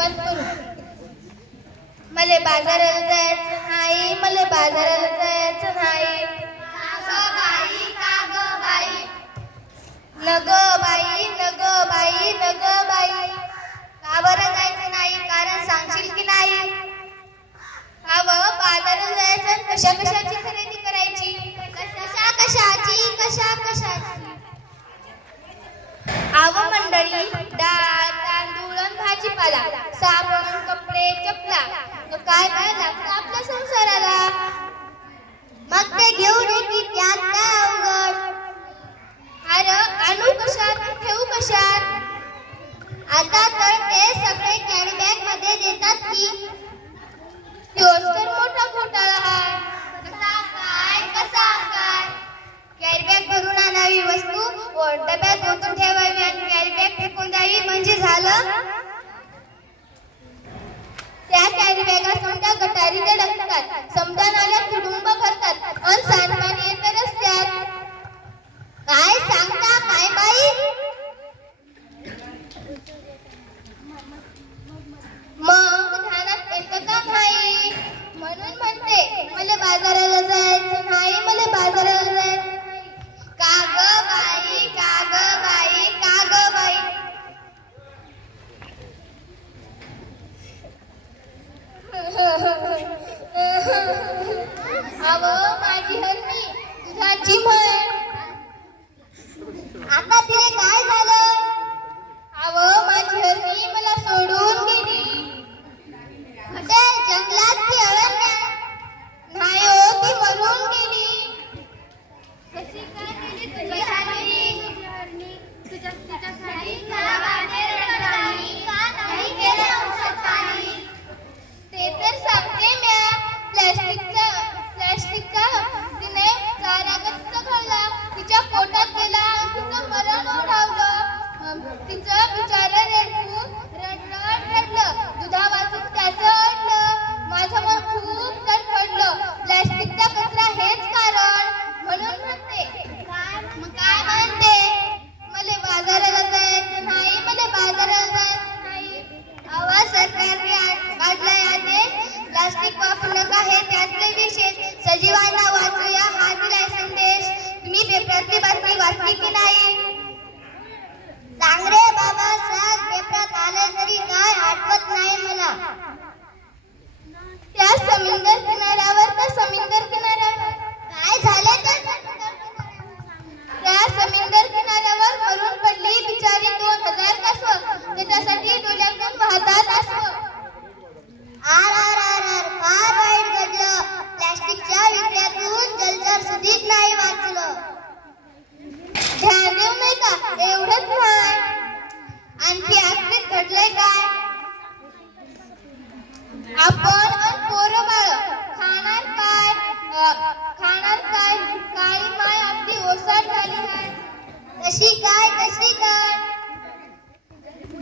सुरुवात करू. मले बाजाराला जायचं नाही, मले बाजाराला जायचं नाही. नग बाई, नग बाई, नग बाई. का बरं जायचं नाही? कारण सांगशील की नाही? बाजारात जायचं, कशा कशाची खरेदी करायची? कशा कशाची, कशा कशाची? मंडळी, डाळ तांदूळ भाजीपाला, साबण कपडे चपला, काय काय लागतं आपल्या संसाराला. मग ते घेऊन येते त्यात काय अवघड? अरे आणू कशात, ठेवू कशात? आता तर ते सगळे कॅरी बॅग मध्ये देतात की. तोच तर मोठा घोटाळा आहे. कसा काय? कॅरी बॅग भरून आणावी वस्तू, डब्यात ओतून ठेवावी आणि कॅरी बॅग फेकून द्यावी म्हणजे झालं. त्या कॅरी बॅगा समजा गटारीने लागतात, समजा नाल्यात तुडुंब भरतात आणि सांडपाणी येतं रस्त्यात. काय सांगता काय बाई? मग ध्यानात येतं का नाही? म्हणून म्हणते मला बाजाराला जायचं नाही, मला बाजाराला जायचं नाही. का ग बाई, का ग बाई, का ग बाई? माझी हरणी दुधाची म्हण. आता तिने काय झालं? माझी हरणी मला सोडून गेली. ते जंगलात ती अरण्यात नाही हो, ती मरून गेली. कशी काय गेली तुझी हरणी? तुझ्यासाठी मला वाटेल रडतानी, का नाही केलं औषध पाणी? ते तर सांगते म्या. प्लॅस्टिकचा तिने चारा गच्च घालला, तिच्या पोटात गेला, तिचं मरण ओढावलं. तिचं बिचारं रडलं, दुधा वाचून त्याचं अडलं. माझं मन खूप तडफडलं. प्लॅस्टिकचा कचरा हेच कारण. म्हणून म्हणते. मग काय म्हणते? मला बाजाराला जायचं नाही, मला बाजाराला जायचं नाही. सरकारने काढलाय आदेश, प्लास्टिक वापरू नका हे त्यातले विशेष. सजीवांना वाचूया हा दिलाय संदेश. तुम्ही पेपरातली बातमी वाचली की नाही? सांग रे बाबा सांग, पेपरात आले तरी काय आठवत नाही मला. त्या समुद्र किनाऱ्यावर काय झाले? त्या समुद्र किनाऱ्यावर मरून पडली बिचारी 2000 कासव. त्याच्यासाठी डोळ्यातून वाहतात आसव. फार वाईट घडलं. प्लॅस्टिकच्या विक्र्यातून जलचर सुधीक नाही वाचलं. ध्यान देऊ नाही का? एवढंच नाही, आणखी आखरीत घडलंय काय? आपण पोरं बाळ खाणार काय? काळी माय आपली ओसाड झाली आहे. कशी काय?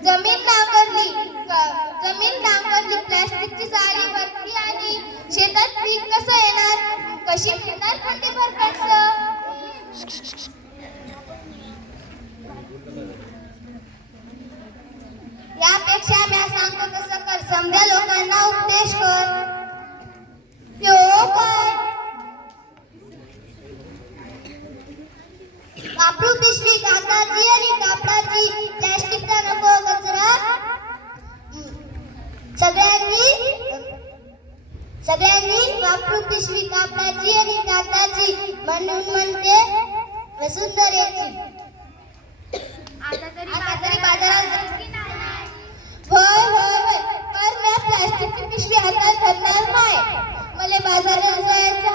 जमीन नांगरली, प्लॅस्टिकची जाळी वरती आली. शेतात पीक कसं येणार? कशी घेणार खंडी भरकटचं? यापेक्षा मी सांगतो तसं कर. समजा लोकांना उपदेश कर. काय? वापरू पिशवी कागदाची आणि कापडाची, प्लॅस्टिकचा नको कचरा. सगळ्यांनी वापरू पिशवी कापडाची आणि कागदाची, म्हणून म्हणते वसुंधरेची. आता तरी बाजारात जायची नाही. होय, पण मी प्लॅस्टिकची पिशवी हातात धरणार नाही. मला बाजारात जायचं